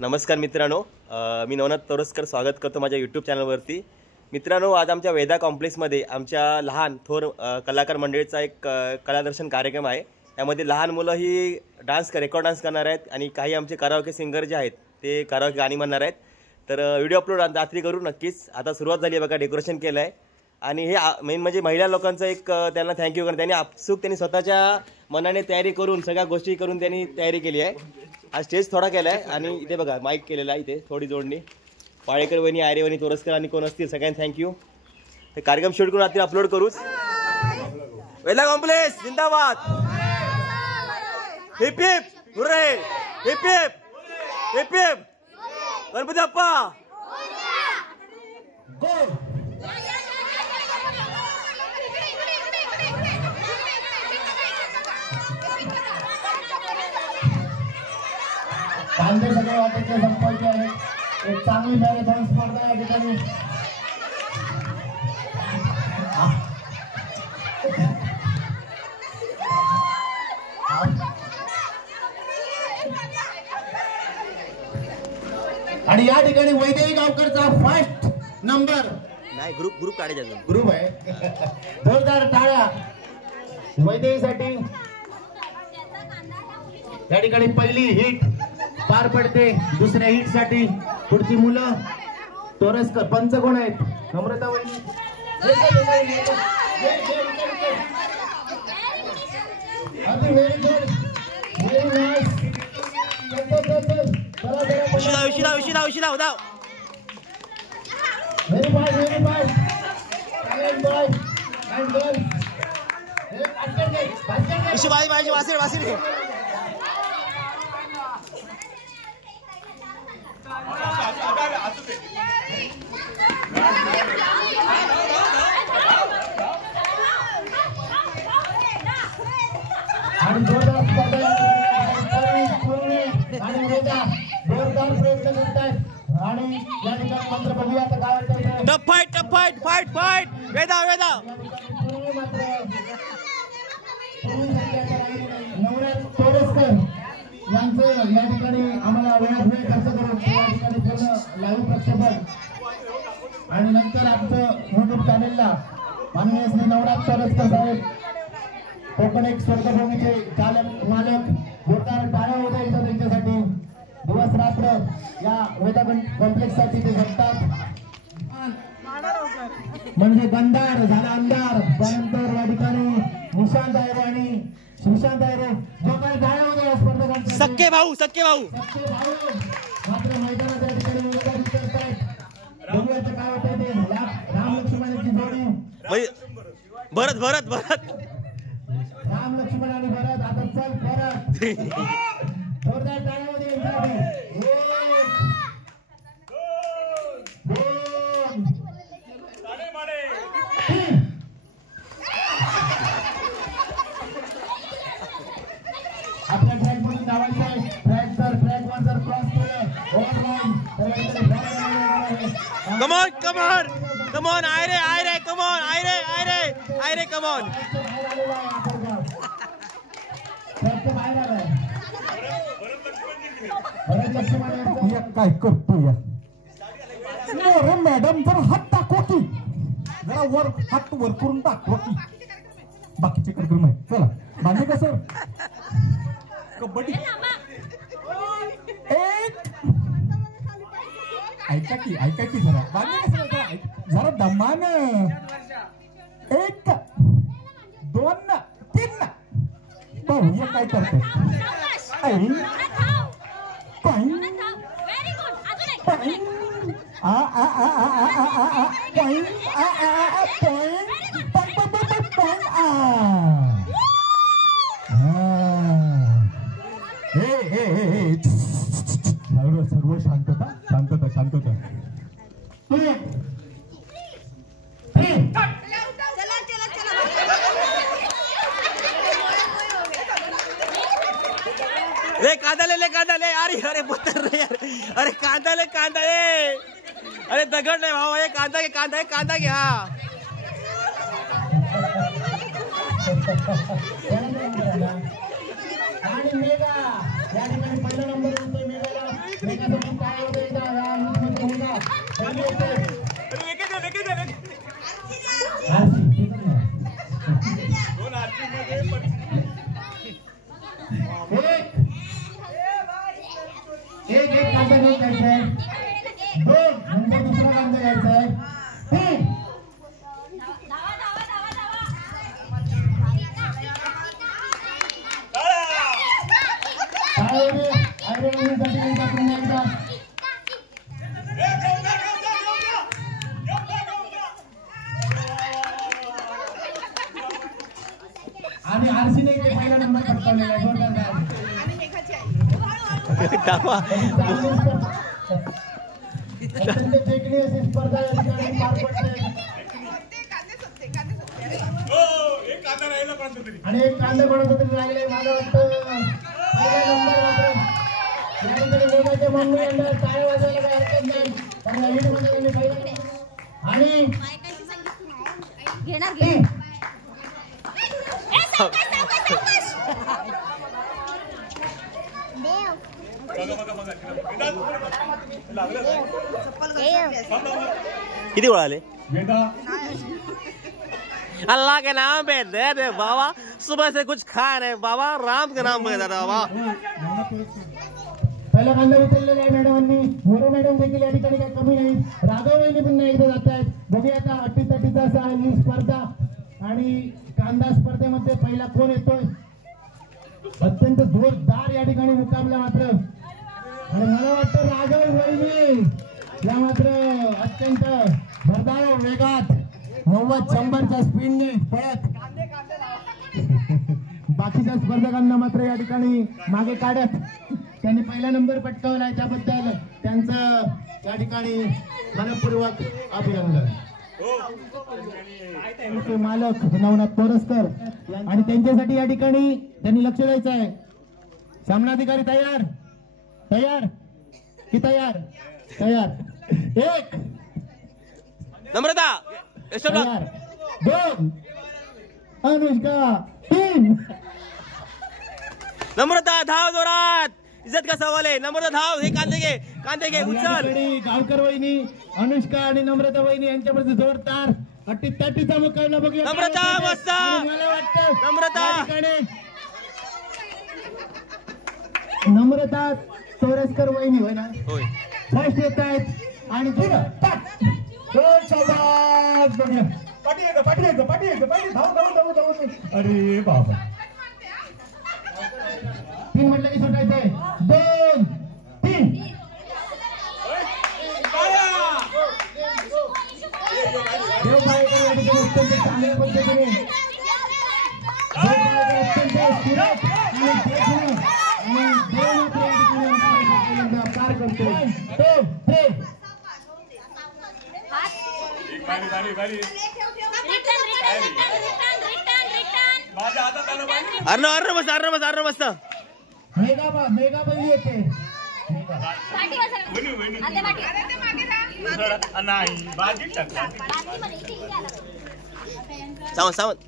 नमस्कार मित्रांनो, मी नवनाथ तोरसकर स्वागत करतो माझ्या यूट्यूब चॅनलवरती। मित्रांनो, आज आमच्या वेदा कॉम्प्लेक्समध्ये आमच्या लहान थोर कलाकार मंडळीचा एक कलादर्शन कार्यक्रम आहे। यामध्ये लहान मुलं ही रेकॉर्ड डान्स करणार आहेत आणि काही आमचे कराओके सिंगर जे आहेत ते कराओके गाणी म्हणणार आहेत। तर व्हिडिओ अपलोड रात्री करू नक्कीच। आता सुरुवात झाली आहे बघा, डेकोरेशन केलं आहे आणि हे मेन म्हणजे महिला लोकांचं एक त्यांना थँक्यू करणं। त्यांनी आपसूक त्यांनी स्वतःच्या मनाने तयारी करून सगळ्या गोष्टी करून त्यांनी तयारी केली आहे। आज स्टेज थोडा केला आहे आणि इथे बघा माईक केलेला आहे, इथे थोडी जोडणी पाळेकर वहिनी, आर्य वहिनी, तोरसकर आणि कोण असतील सगळ्यांना थँक्यू। हे कार्यक्रम शूट करून रात्री अपलोड करूच। वेदा कॉम्प्लेक्स जिंदाबाद, hip hip hurray, hip hip hip hip Ganpati Bappa. कांदे सगळे वाटेचे संपायचे आहेत। एक चांगली मॅरेथॉन स्पर्धा या ठिकाणी आणि या ठिकाणी वैदेही गावकरचा फर्स्ट नंबर नाही, ग्रुप काढायचा, ग्रुप आहे। जोरदार टाळ्या वैदेहीसाठी। या ठिकाणी पहिली हिट पार पडते। दुसऱ्या हिट साठी पुढची मुलं तोरसकर पंच कोण आहेत? नम्रता वहिनी, आणि जोरदार स्पर्धा आणि वेदा जोरदार प्रयत्न करत आहेत आणि या ठिकाणी मात्र बघूया आता काय होतं। टफ फाईट वेदा मात्र नवनाथ तोरसकर यांचं या ठिकाणी आम्हाला वेळात वेळ खर्च करून या ठिकाणी पूर्ण लाईव्ह प्रक्षेपण आणि नंतर आमचं यूट्यूब चॅनेलला माननीय श्री नवनाथ तोरसकर साहेब कोकण एक स्वर्गभूमीचे चालक मालक जोरदार टाळ्या होत्या इथं त्यांच्यासाठी। दिवस रात्र या वेदा कॉम्प्लेक्स साठी ते झटतात म्हणजे गंधार झाला अंधार। त्यानंतर या ठिकाणी निशांत आहे आणि श्रीशांत आहे जो काही टाळ्या होत्या या स्पर्धकांसाठी। सक्के भाऊ मात्र मैदानात या ठिकाणी वेदा करतायत। बघूयाचं काय होतंय ते। राम लक्ष्मणाची जोडी भरत राम लक्ष्मण आणि भरत। आता चल परत जोरदार टाळ्या होते यांच्यासाठी। आपल्या ट्रॅक मध्ये धावायचं आहे। ट्रॅक वर जर क्रॉस केलं come on Ayre come on. काय करतो या मॅडम, जर हात टाकवा की, जरा वर हात वर करून टाकवा की। बाकीचे कार्यक्रम आहे, चला बांधे का सर? कबड्डी एक ऐका की जरा बांधे का सर? जरा दमान 1 2 3 पाहूया काय करते। सर्व शांतता। ले कांदा ले अरे पुत्र रे यार, अरे कांदा ले अरे दगड नाही भाऊ, हे कांदा घ्या। आणि मेगा या ठिकाणी पहिला नंबर येतोय मेगाला। वेगासोबत टाळ्या वाजवा एकदा या आनंदमध्ये होऊन जा. आरसी, एक कांदा घेऊन जायचंय. 2 नंबर दुसरा कांदा घ्यायचाय. 3 आणि आरसीने इथे पहिला नंबर पटकावलेला आहे. जोरदार अत्यंत देखणी अशी स्पर्धा या ठिकाणी पार पडते. आणि एक कांदा कोणाचा तरी लागले. मला वाटतं पहिला नंबर मात्र या ठिकाणी मोबाईलच्या मंडळींना टाळ्या वाजवायला काही हरकत नाही. कारण या हिटमध्ये त्यांनी पहिला आणि घेणार किती वेळ आले? अल्लाह के नाम पे दे दे बाबा. सुबह से कुछ खा रहे बाबा. राम के नाम पे दे बाबा. पहिला कांदा उचललेला आहे मॅडमांनी. मोरे मॅडम देखील या ठिकाणी काही कमी नाही. राघव वहिनी पुन्हा एकदा जात आहेत. बघूया आता अटीतटीचा असा ही स्पर्धा. आणि कांदा स्पर्धेमध्ये पहिला कोण येतोय. अत्यंत जोरदार या ठिकाणी मुकाबला मात्र. आणि मला वाटतं राघव वहिनी या मात्र अत्यंत भरधाव वेगात 90-100च्या स्पीडने पळत बाकीच्या स्पर्धकांना मात्र या ठिकाणी मागे काढत त्यांनी पहिला नंबर पटकावला. त्याबद्दल त्यांचं या ठिकाणी मनपूर्वक अभिनंदन. मालक नवनाथ तोरसकर आणि त्यांच्यासाठी या ठिकाणी त्यांनी लक्ष द्यायचं आहे. सामनाधिकारी तयार तयार की तयार तयार. 1 नम्रता. तयार. 2 अनुष्का. 3 नम्रता धाव जोरात. इज्जत का सवाल आहे. नम्रता धाव. हे कांदे घे उचल. गावकर वहिनी अनुष्का आणि नम्रता वहिनी यांच्यामध्ये जोरदार अटीतटीचा मुकाबला बघूया. नम्रता मस्त. मला वाटतं नम्रता नम्रता तोरसकर वहिनी होय ना होय फर्स्ट येत आहेत. आणि अरे बाबा 3 म्हटलं की सुटायचंय. 2 3 देवबाळेकर या ठिकाणी अत्यंत चांगल्या पद्धतीने पार करतो. अर्णव मस्त. मेगा बैली येते. सावंत.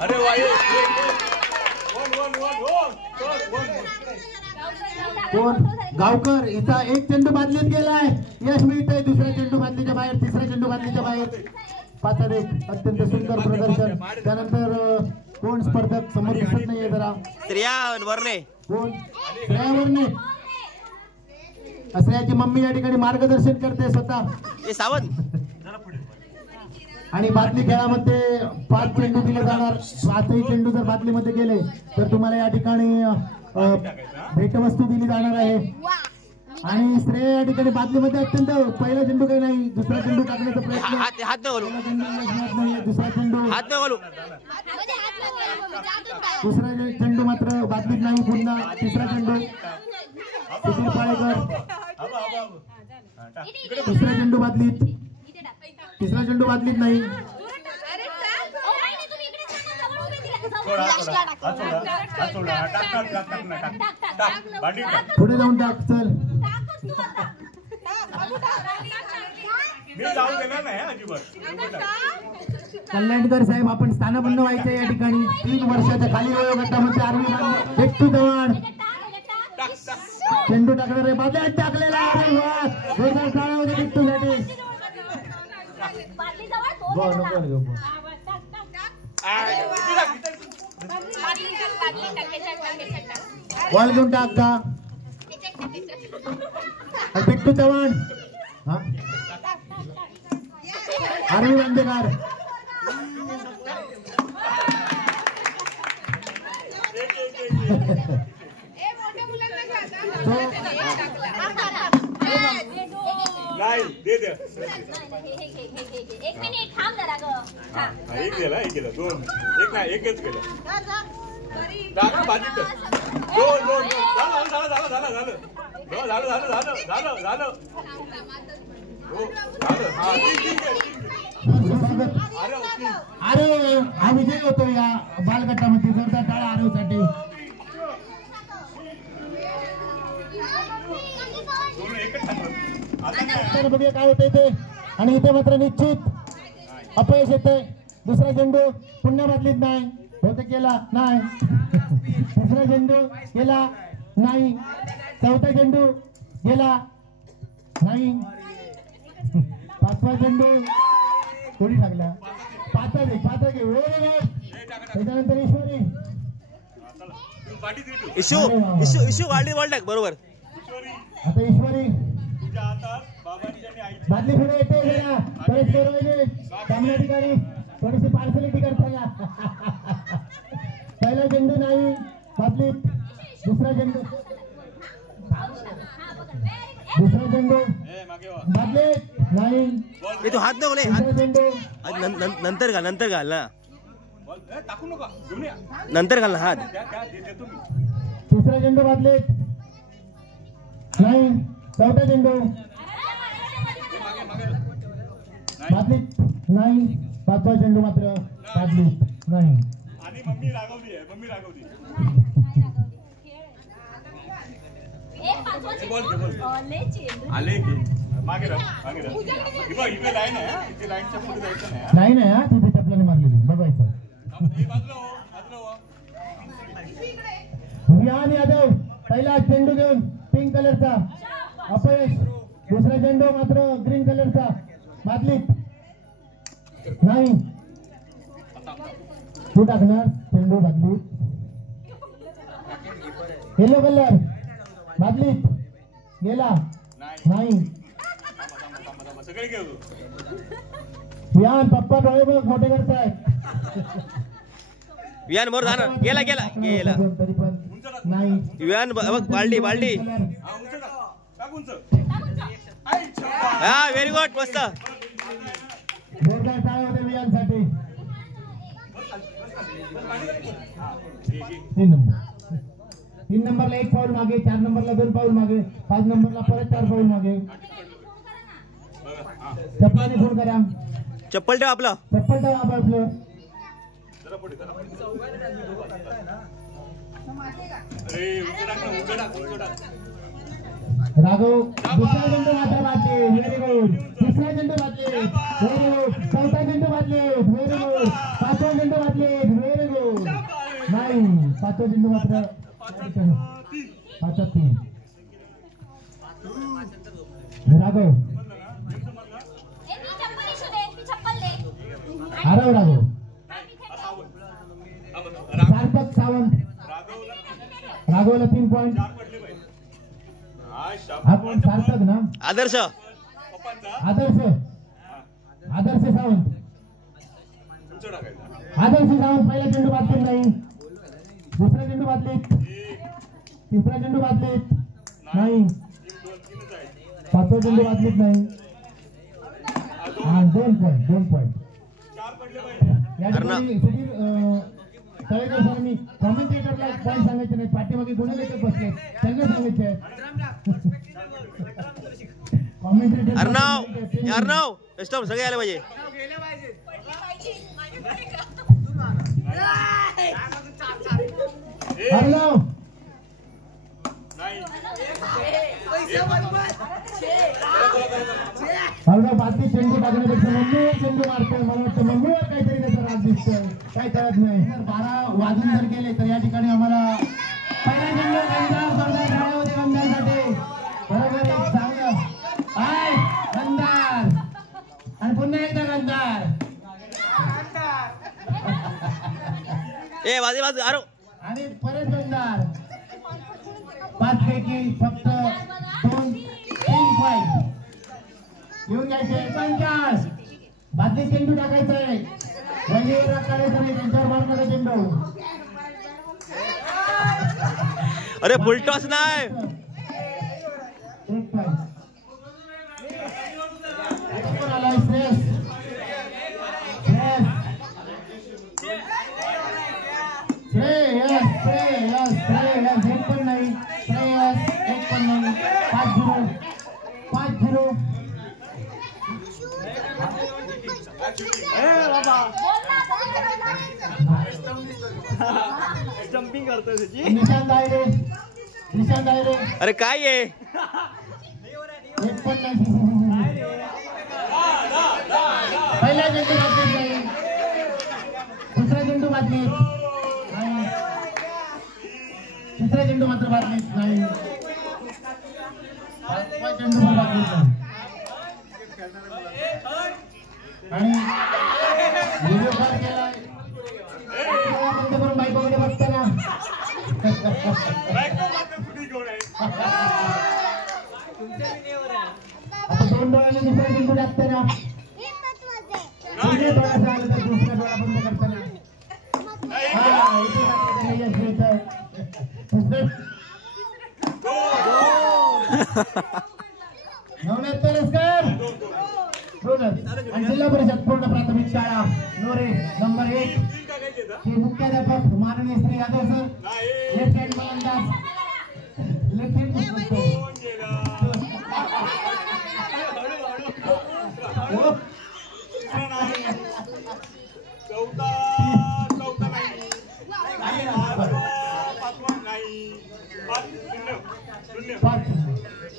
अरे कोण गावकर इथं एक चेंडू बादलीत गेलाय. यश मिळतंय. दुसऱ्या चेंडू बादलीच्या बाहेर. तिसरा चेंडू बादलीच्या बाहेर. 5-1 अत्यंत सुंदर प्रदर्शन. त्यानंतर कोण स्पर्धक समोर दिसत नाहीये जरा. श्रेया वरने. कोण श्रेया वरने. श्रेयाची मम्मी या ठिकाणी मार्गदर्शन करते स्वतः. हे सावंत. आणि बादली खेळामध्ये 5 चेंडू दिले जाणार. 5ही चेंडू जर बादलीमध्ये गेले तर तुम्हाला या ठिकाणी भेटवस्तू दिली जाणार आहे. आणि श्रेय या ठिकाणी बादलीमध्ये अत्यंत पहिला चेंडू काही नाही. दुसरा चेंडू टाकण्याचा प्रयत्न. हात न घालू. दुसरा चेंडू हात न घालू. दुसरा चेंडू मात्र बादलीत नाही. पुन्हा तिसरा चेंडू. सुधीर पाळेकर. तिसरा चेंडू बादलीत. तिसरा चेंडू बादलीत नाही. पुढे जाऊन टाक. चल मी जाऊ देणार नाही अजिबात. कल्याणकर साहेब आपण स्थानबद्ध व्हायचं या ठिकाणी 3 वर्षाच्या खाली वयोगटामध्ये आर्मी बिट्टू चव्हाण चेंडू टाकणारे बादल्या टाकलेला आहे वा जोरदार टाळ्या होते बिट्टूसाठी बॉल घेऊन टाकता बिट्टू चव्हाण आर्मी बांदेकर नाही दे दे एक मिनिट थांब जरा ग एक गेला एक गेला दोन एक नाही एकच गेला टाका भाजी दोन दोन झालं झालं झालं झालं झालं झालं झालं झालं झालं झालं हो झालं हा ठीक अरे हा विजय होतो या बालगटामध्ये जोरदार टाळा आरवसाठी बघूया काय होतंय ते आणि इथे मात्र निश्चित अपयश येतंय दुसरा चेंडू पुन्हा बदलीत नाही होते केला नाही दुसरा चेंडू गेला नाही चौथा चेंडू गेला नाही पाचवा चेंडू कोणी टाकला पाचवा त्याच्यानंतर ईश्वरी इशू इशू इशू वाढली बॉल टाक बरोबर आता ईश्वरी बादली पुढे येते जरा बरेच बरोबर सामन्या ठिकाणी थोडीशी पार्सलिटी करताना पहिला चेंडू नाही बादलीत दुसरा चेंडू बादलीत नाही तू हात नको दुसरा चेंडू नंतर घाल नंतर घाल ना टाकू नका घेऊन या नंतर घाल ना हात तिसरा चेंडू बादलीत नाही चौथा चेंडू बादलीत नाही पाचवा चेंडू मात्र बादलीत नाही आणि मम्मी रागवली आहे मम्मी रागवली आले की मागे राह इकडे लाईन आहे इथे लाईनच्या पुढे जायचं नाही नाही ना तिथे टपल्याने मारलेली बघायचं रियान यादव पहिला चेंडू घेऊन पिंक कलरचा अपयश दुसरा चेंडू मात्र ग्रीन कलरचा बादलीत नाही तू टाकणार चेंडू बादलीत येलो कलर बादलीत गेला नाही सगळे घेऊ रियान पप्पा डोळे बघ मोठे करताय विहान बरोबर झालं गेला गेला गेला तरी पण नाही विहान बघ बाल्डी बाल्डी हा व्हेरी गुड मस्त जोरदार टाळ्या होते विहानसाठी 3 नंबरला 1 पाऊल मागे 4 नंबरला 2 पाऊल मागे 5 नंबरला परत 4 पाऊल मागे चप्पलने फोन करा चप्पल ठेव आपला चप्पल ठेवा आपलं राघव दुसरा चेंडू मात्र बादली व्हेरी गुड तिसरा चेंडू बादली व्हेरी गुड चौथा चेंडू बादली व्हेरी गुड पाचवा चेंडू बादली व्हेरी गुड नाही पाचवा चेंडू मात्र पाचवा 3 राघव आरव राघव सार्थक सावंत राघवला 3 पॉइंट आपण सार्थक ना आदर्श आदर्श सावंत पहिला चेंडू बादलीत नाही दुसरा चेंडू बादलीत तिसरा चेंडू बादलीत नाही पाचवा चेंडू बादलीत नाही 2 पॉइंट या ठिकाणी सुधीर तळेकर सरांनी कॉमेंटेटरला पॉईंट सांगायचे नाही पाठीमागे गुणलेखक बसले त्यांना सांगायचे कॉमेंटेटर अर्णव बेस्ट ऑफ सगळे आले पाहिजे अर्णव अर्णव बाकी चेंडू टाकण्यापेक्षा मम्मी चेंडू मारतोय मला वाटतं मम्मीवर काहीतरी दिसतोय काय कळत नाही. 12 वाजून जर गेले तर या ठिकाणी आम्हाला पहिला चेंडू गंधार जोरदार टाळ्या होते गंधारसाठी. बरोबर एक चांगलं हाय गंधार आणि पुन्हा एकदा गंधार. ए बाजू बाजू अरे आणि परत गंधार. 5 पैकी फक्त 2-3 पॉईंट घेऊन घ्यायचे. 50 बादली चेंडू टाकायचंय. वजीर काढायचं नाही त्यांच्यावर मारणारा चेंडू. अरे फुल टॉस नाही. एक पॉईंट आलाय श्रेयस. एक पण नाही. श्रेयस एक पण नाही. 5-0 जम्पिंग करतोय त्याची. निशांत दायरे अरे काय आहे एक पण नाही. पहिला चेंडू बातमीत नाही. दुसरा चेंडू बातमीत नाही. तिसरा चेंडू मात्र बातमीत नाही. पाचवा चेंडू पण बातमीत नाही. आणि व्हिडिओ कॉल केलाय बंद करून बायकोकडे बघताना आता 2 डोळ्याने दुसरा चेंडू टाकताना पुढे डोळ्याचा आलं तर दुसरा डोळा बंद करताना इथे मात्र यश मिळतं. नवनाथ तोरसकर आणि जिल्हा परिषद पूर्ण प्राथमिक शाळा नोरे नंबर 1 हे मुख्याध्यापक माननीय Shri Yadav sir. Left hand फलंदाज लेफ्ट हँड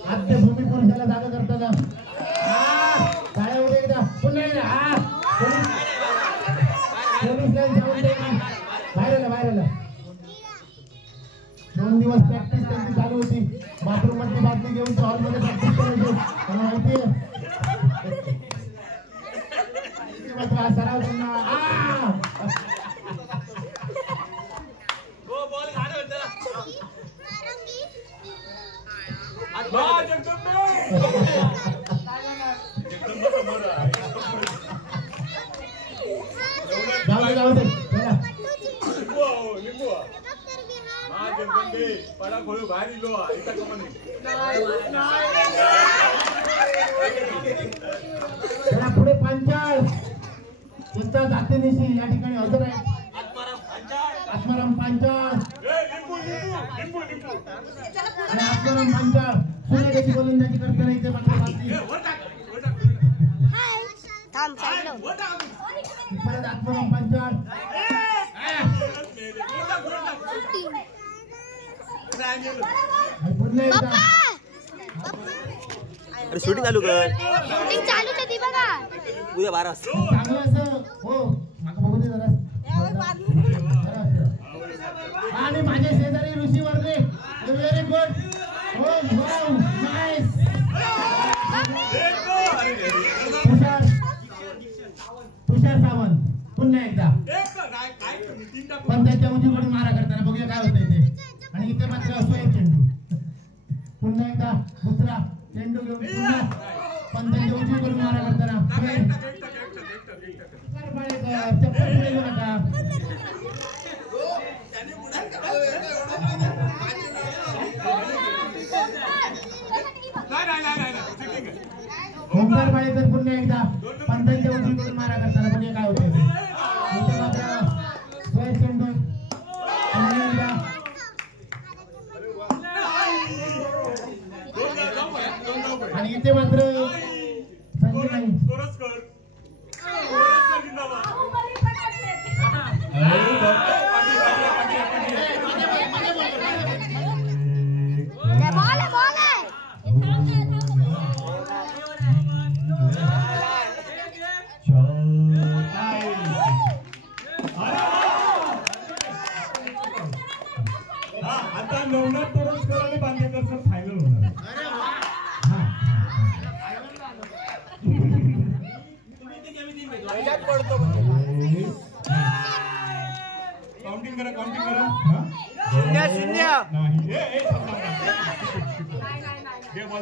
आद्य भूमी पुरुषाला जागा करताना टाळ्या उद्या एकदा पुन्हा एकदा पोलीस लाईन जाऊन दे. बाहेर 2 दिवस प्रॅक्टिस त्यांची चालू होती. बाथरूम मध्ये बातमी घेऊन हॉल मध्ये प्रॅक्टिस करायची. मला माहिती आहे मात्र हा सराव त्यांना जाऊ दे पडा खोळू बाहेर इलो पुढे 50 तुमच्या जातीनिशी या ठिकाणी हजर आहे. आत्माराम 50 आणि आत्माराम 50 सोन्याची गोलंदाजी करताना इथे मात्र परत आत्माराम 50 पुन्हा एकदा अरे शूटिंग चालू कर. शूटिंग चालू होती बघा. उद्या 12 वाजता. चांगलं असं हो माका बघू दे जरा. आणि माझे शेजारी ऋषी वर्गे व्हेरी गुड. हो वाव नाईस. तुषार सावंत पुन्हा एकदा पण त्याच्या उजवीकडून मारा करताना बघूया काय होतंय ते. आणि इथे मात्र सोयीब चेंडू पुन्हा एकदा दुसरा चेंडू घेऊन पुन्हा पण त्याच्या उजवीकडून मारा करताना चप्पल पुढे घेऊ नका. ओंकार बाळेकर पुन्हा एकदा पंतांच्या उजवीकडून मारा करताना म्हणजे काय होते इथे मात्र सोयीब चेंडू पुन्हा एकदा आणि इथे मात्र संजय नाही. तोरसकर आणि बांदेकरचं फायनल होणार. काउंटिंग करा काउंटिंग करा. दे बॉल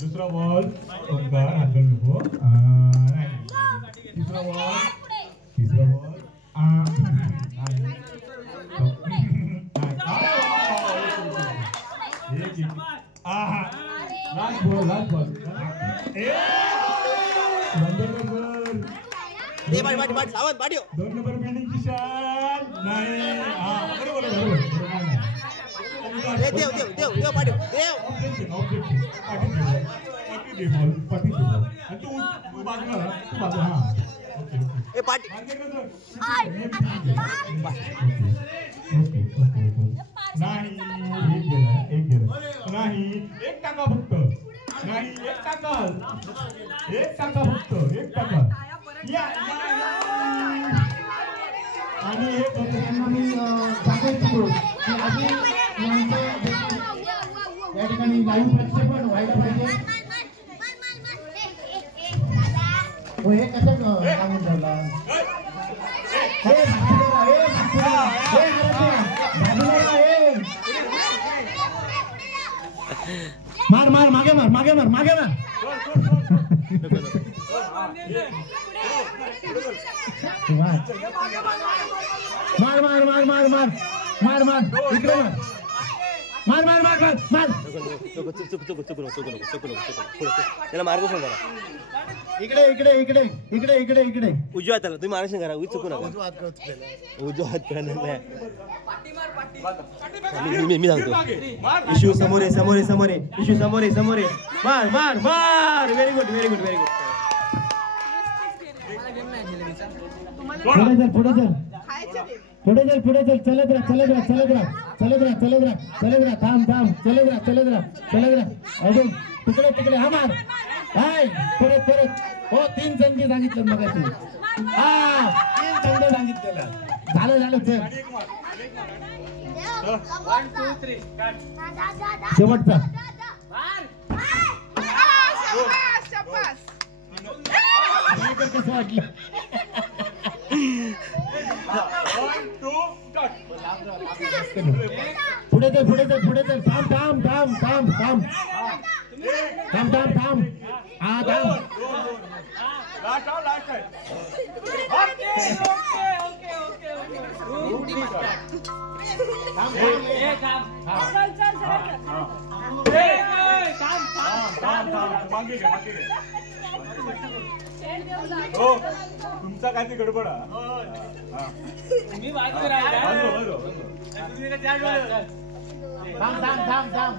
दुसरा बॉल ओंकार हातून नको. तिसरा बॉल लास्ट बॉल दोन नंबर बिल्डिंगची शॉट नाही. बरोबर नाही. एक टाका फक्त. नाही एक टाका फक्त. एक टाका आणि हे त्यांना मी सांगायचं की अजून या ठिकाणी लाईव्ह प्रक्षेपण व्हायला पाहिजे. हे कसं सांगून ठेवला. मार मार मागे मार मागे मार मागे मार. मार मार मार मार मार मार मार इकडे मार मार मार मार मार. त्याला मार्ग सांगा. इकडे इकडे इकडे इकडे इकडे इकडे उजव्या हाताला तुम्ही मार्गदर्शन करा. चुकू नका. उजवा हात मी सांगतो. इशू समोर आहे समोर आहे समोर आहे. इशू समोर आहे समोर आहे. मार मार मार. Very good very good very good. पुढे चल पुढे चल पुढे चल पुढे चल. चलत राहा चलत राहा चलत राहा चलत राहा चलत राहा चलत राहा. थांब थांब चलत राहा चलत राहा चलत राहा. अजून तिकडे तिकडे हा मार. हाय परत परत. हो 3 संधी सांगितलं मग तू. हा 3 संधी सांगितलेलं. झालं झालं चल. शेवटचा कसं वाटलं. पुढे चल पुढे चल पुढे चल. थांब थांब थांब थांब थांब थांब थांब थांब. हा थांब. तुमचा काय ते गडबड. थांब थांब थांब थांब.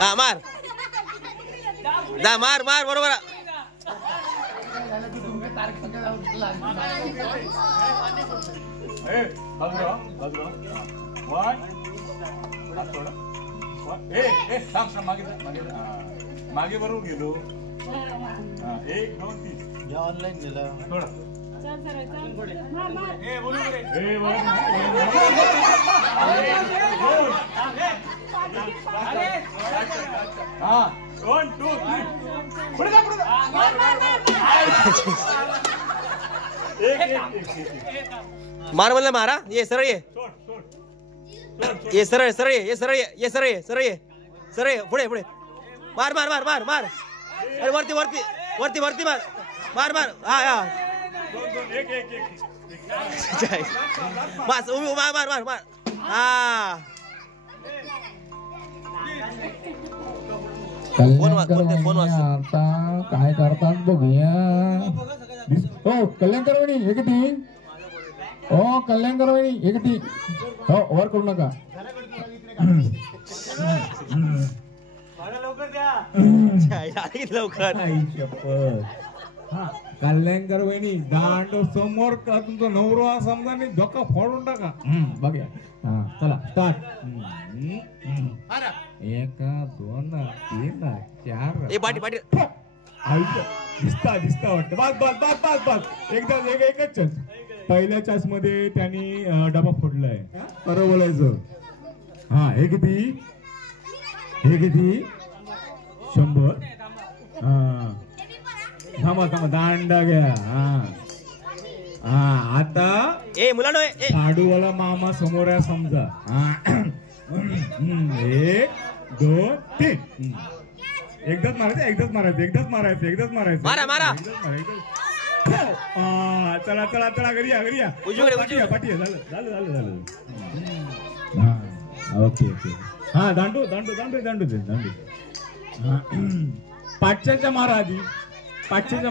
हा मार जा मार मार बरोबर. मागे बरोबर गेलो. 1 2 3 ऑनलाईन गेलं थोडं. हा 1 2 3 पुढे जा पुढे जा. मार म्हणलं मारा. ये सरळ ये. ये सरळ सरळ ये सरळ ये सरळ ये सरळ ये सरळ ये. पुढे पुढे मार मार मार मार मार. अरे वरती वरती वरती वरती मार मार मार. हा हा बस उभी मार मार मार मार. हा फोन आता काय करतात बघूया. हो कल्याणकर वहिनी एकटी. हो कल्याणकर वहिनी एकटी. हो वर करू नका. लवकर कल्याणकर वहिनी दांड समोर का तुमचा नवरा समजा आणि धोका फोडून टाका. बघा चला स्टार्ट. 1 2 3 4 ए पाटी पाटी दिसता वाटतं. बस एकच चान्स. पहिल्या चान्स मध्ये त्यांनी डबा फोडलाय. बरं बोलायचं. हा हे किती 100. थांबा दांडा घ्या. आता ए मुलांनो साडूवाला मामा समोर आहे समजा. 1 2 3 एकदाच मारायचं. मारा. चला घरी या. उजवीकडे. पाठी झालं. ओके. हा दांडू. पाठच्या मारा आधी.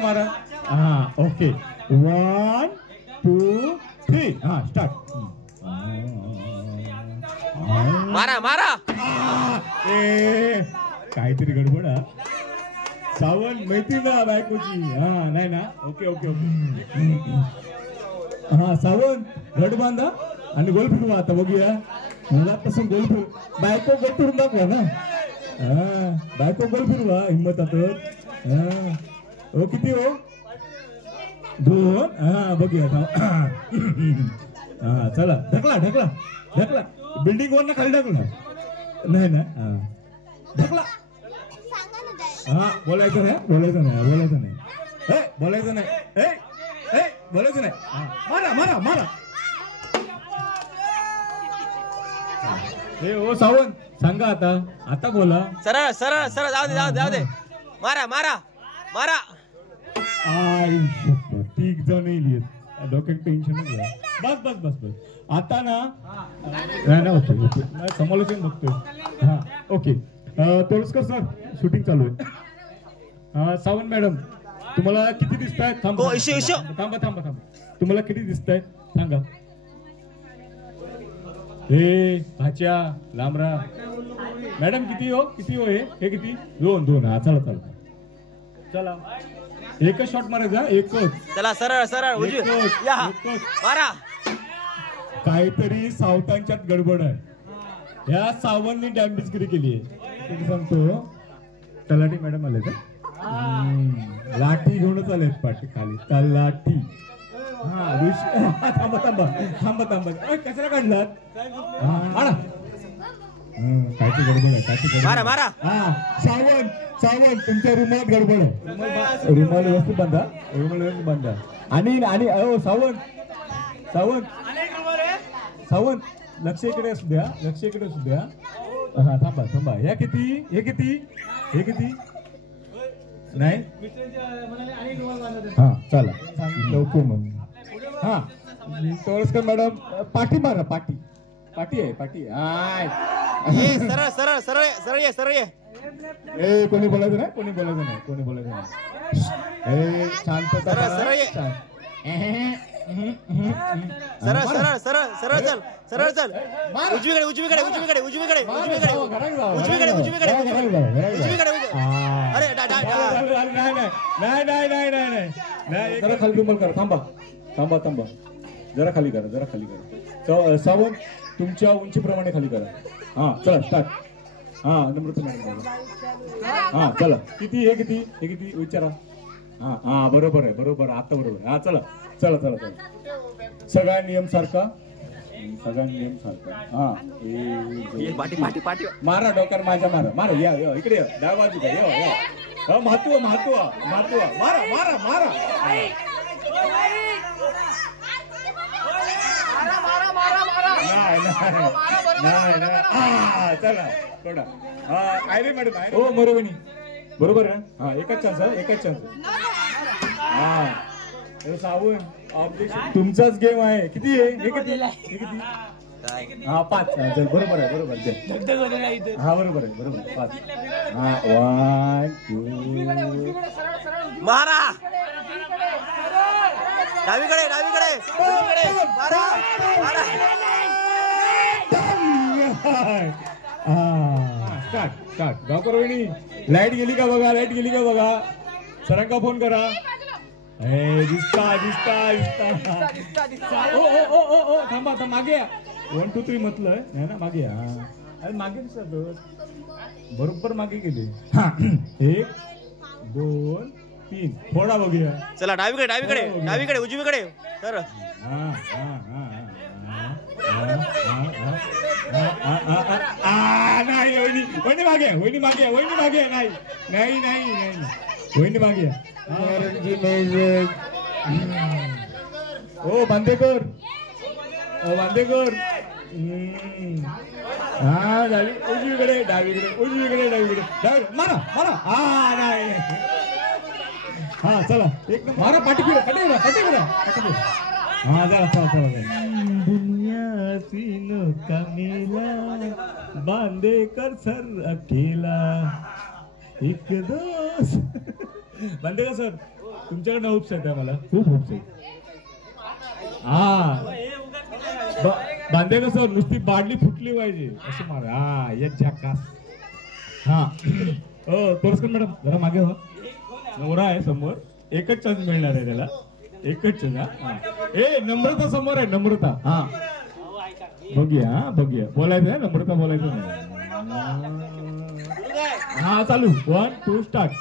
मारा. हा ओके. 1 2 3 हा स्टार्ट. मारा. काहीतरी गडबड. सावंत माहिती ना बायकोची. हा नाही ना. ओके. हा सावंत घट बांधा आणि गोल फिरवा. आता बघूया मला तसं गोल फिर. बायको गोल फिरून दाखवा ना. बायको गोल फिरवा हिंमत आता. हो किती हो 2. बघूया. चला ढकला. बिल्डिंग वर खाली ढकला. नाही ना. ढकला. हा बोलायचं नाही. बोलायचं नाही. मारा. हे ओ सावंत सांगा आता बोला. सरळ जाऊ दे. मारा. तीक जण येईल. डोक्यात टेन्शन नाही. बस. आता ना ओके समालोचन बघतोय. हा ओके. तोरसकर सर शूटिंग चालू आहे. सावंत मॅडम तुम्हाला किती दिसत आहेत? थांबा. तुम्हाला किती दिसत आहेत सांगा. हे भाच्या लांबरा मॅडम किती हो हे किती 2. हा चला एकच शॉट मारायचा. एकच. चला सरळ मारा. काहीतरी सावतांच्यात गडबड आहे. ह्या सावंतनी डॅमेजगिरी केली आहे. सांगतो तलाठी मॅडम आले तर लाठी घेऊनच आलेत पाठी खाली. तलाठी. थांबा. कचरा काढलात. कायची गडबड आहे. मारा. सावंत तुमच्या रुमालात गडबड आहे. रुमाल व्यवस्थित बांधा. आणि सावंत लक्ष इकडे असू द्या. हा थांबा. हे किती नाही. हा चला लवकर मग. हा तोरसकर मॅडम पाठी मारा. पाठी आहे. सरळ ये. ए कोणी बोलायचं नाही. शांत. सरळ चल. उजवीकडे. अरे नाही. जरा खाली रुमाल करा. थांबा. जरा खाली करा. सावंत तुमच्या उंचीप्रमाणे खाली करा. हा चला स्टार्ट. हा नम्रता मॅडम. हा चला हे किती विचारा. हा बरोबर आहे. आता बरोबर आहे. हा चला. सगळा नियम सारखा. हा पाठी मारा डोक्यावर माझ्या. मारा या इकडे डाव्या बाजूला या. महत्व मारा. नाही. चला थोडा. आयरे मॅडम. हो बरोबर आहे. हा एकच चान्स. हा सावंत ऑब्जेक्शन तुमचाच गेम आहे. किती आहे हे किती. हा 5. चल बरोबर आहे. हा बरोबर आहे. 5. हा 1 2 मारा. डावीकडे. मारा. स्टार्ट. गावकर वहिनी लाईट गेली का बघा. सरांका फोन करा. दिसता ओ थांबा आता मागे 1 2 3 म्हटलंय नाही ना मागे अरे मागे दिसत बरोबर मागे गेले 1 2 3 थोडा बघूया चला डावीकडे उजवीकडे तर नाही वहिनी मागे नाही वहिनी मागे ओ बांदेकर उजवीकडे डावीकडे मारा नाही चला एक मारा पाठी हा चला दुनिया सीनो कमेला बांदेकर सर अकेला एक दोस्त बांदेकर सर तुमच्याकडनं होप्स आहेत मला खूप होप्स आहेत बांदेकर सर नुसती बाडली फुटली पाहिजे असे मारा या कास तोरसकर मॅडम जरा मागे हो नवरा आहे समोर एकच चान्स मिळणार आहे त्याला एकच चान्स ए नम्रता समोर आहे नम्रता बघूया बोलायचं आहे नम्रता बोलायचं नाही चालू 1 2 स्टार्ट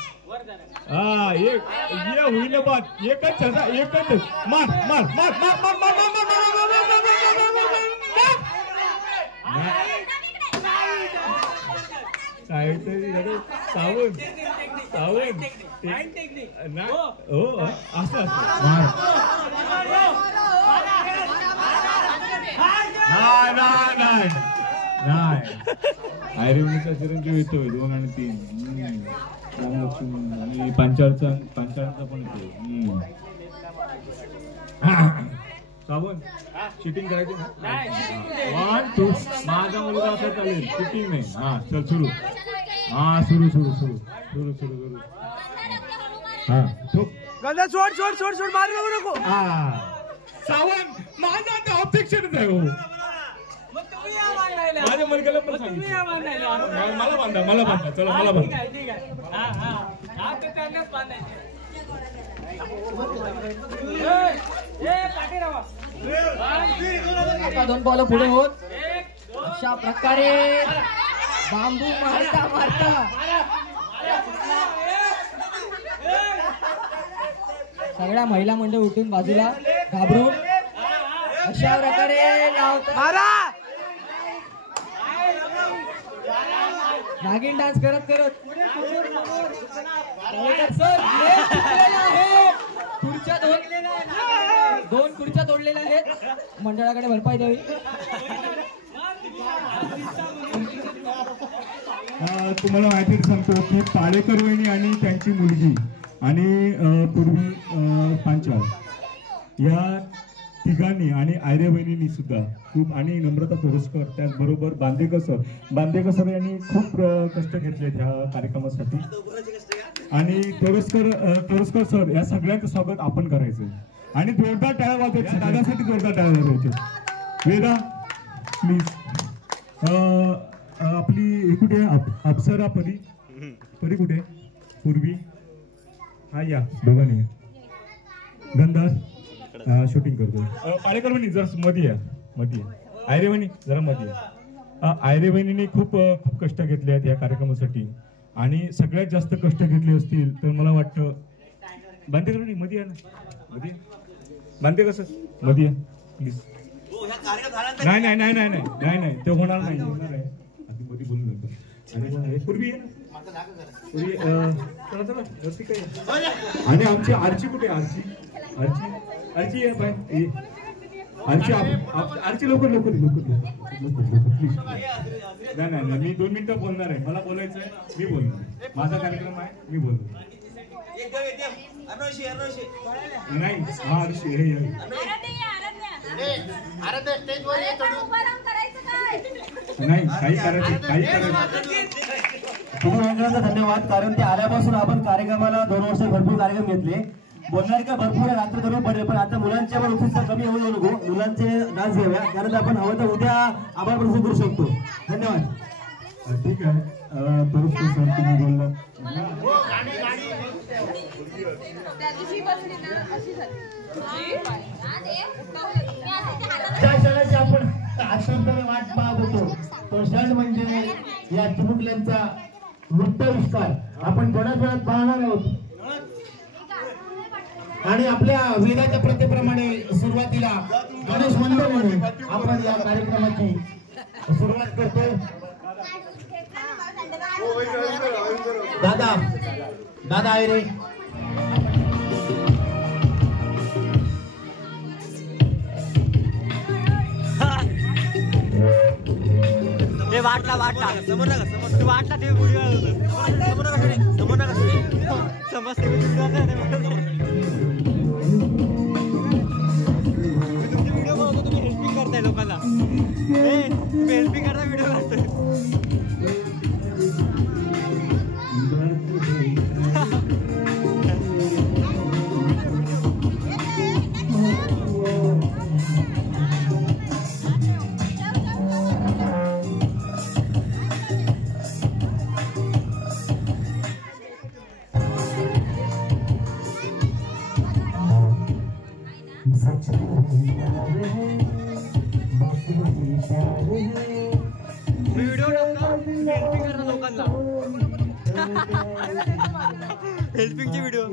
एक ये होईल बात एकच मार काहीतरी सावंत असं नाही आयरेवणीचा चिरंजीव येतोय 2 आणि 3 आणि पंचाळचा पण येतो सावंत चिटिंग करायची ना 1 2 माझा मुलगा असा चालेल चिटिंग नाही चल सुरू सोड मारू नको सावंत माझा आता ऑब्जेक्शनच आहे माझ्या मुलग्याला पण सांगितलं मला बांधा चला मला बांधा आता 2 पावलं पुढे होत अशा प्रकारे बांबू मारता सगळ्या महिला मंडळ उठून बाजूला घाबरून अशा प्रकारे नागिन डान्स करत खुर्च्या दोन खुर्च्या तोडलेल्या आहेत मंडळाकडे भरपाई द्यावी तुम्हाला माहिती सांगतो की पाळेकर वहिनी आणि त्यांची मुलगी आणि पूर्वी पांचाळ या तिघांनी आणि आर्य बहिणींनी सुद्धा खूप आणि नम्रता तोरसकर त्याचबरोबर बांदेकर सर यांनी खूप कष्ट घेतले ह्या कार्यक्रमासाठी आणि तोरसकर सर या सगळ्यांचं स्वागत आपण करायचं आणि जोरदार टाळ्या वाजवायच्या दादासाठी जोरदार टाळ्या वाजवायच्या वेदा प्लीज आपली कुठे अप्सरा परी कुठे पूर्वी या दोघांनी गंधार शूटिंग करतो पाळेकर वहिनी जरा मध्ये आयरेवणी जरा मध्ये आयरेवणीने खूप कष्ट घेतले आहेत या कार्यक्रमासाठी आणि सगळ्यात जास्त कष्ट घेतले असतील तर मला वाटतं बांधे वहिनी मध्ये या ना बांधे कसं मध्ये या प्लीज नाही ते होणार नाही आधी मध्ये बोलू नका आणि पूर्वी आणि आमची आरची कुठे आरची लवकर प्लीज नाही मी 2 मिनिटं बोलणार आहे मला बोलायचं आहे मी बोलणार माझा कार्यक्रम आहे मी बोलणार नाही काही करायचं धन्यवाद कारण ते आल्यापासून आपण कार्यक्रमाला 2 वर्ष भरपूर कार्यक्रम घेतले बोलणार का भरपूर रात्र करून पडले पण आता मुलांच्या पण उत्साह कमी होऊ नको मुलांचे डान्स घेऊया कारण आपण हवं तर उद्या आभार प्रदर्शन करू शकतो धन्यवाद ठीक आहे तोरसकर सर तुम्ही बोललात ज्या क्षणाची आपण आतंत्र्याने वाट पाहत होतो तो क्षण म्हणजे या चिमुकल्यांचा नृत्याविष्कार आपण थोड्याच वेळात पाहणार आहोत. आणि आपल्या वेदाच्या प्रथेप्रमाणे सुरुवातीला गणेश मंडळाने आपण या कार्यक्रमाची सुरुवात करतोय. दादा दादा आहे रे. वाटला समोर नका वाटला ते समोर नका समजते व्हिडिओ बघतो तुम्ही हेल्पिंग करताय लोकांना तुम्ही हेल्पिंग करता व्हिडिओ करतोय. व्हिडिओ हेल्पिंग करता लोकांना हेल्पिंगचे व्हिडिओ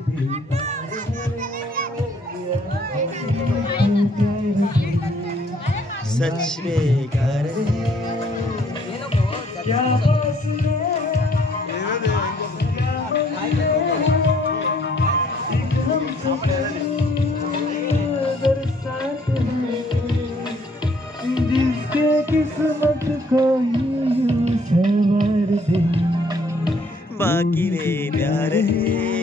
सच बेकार किस्मत को यूं सवार दे बाकी रे प्यार है.